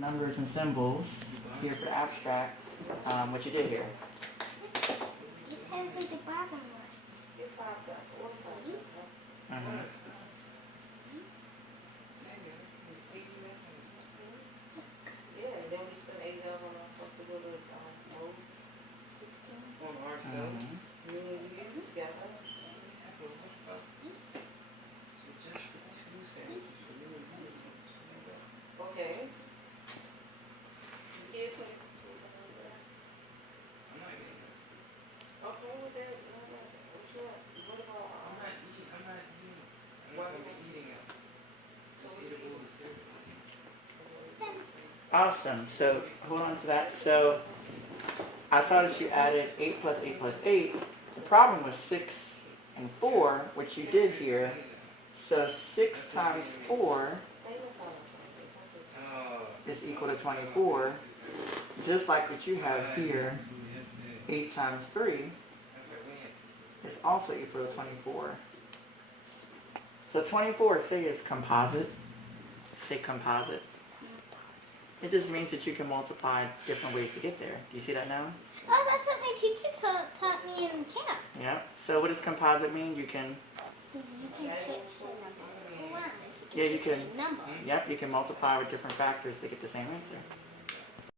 numbers and symbols here for the abstract, what you did here. Yeah, and then we spent $8 on something with on ourselves. Me and you together. Okay. Kids make. Okay, well then, what you want? What about? I'm not eating. I'm not eating it. Awesome. So hold on to that. So I saw that you added 8 plus 8 plus 8. The problem was 6 and 4, which you did here. So 6 times 4 is equal to 24. Just like what you have here, 8 times 3 is also equal to 24. So 24, say it's composite. Say composite. It just means that you can multiply different ways to get there. Do you see that now? Oh, that's what my teacher taught me in camp. Yeah. So what does composite mean? You can... You can switch the numbers around to Yeah, get you the can. same number. Yep, you can multiply with different factors to get the same answer.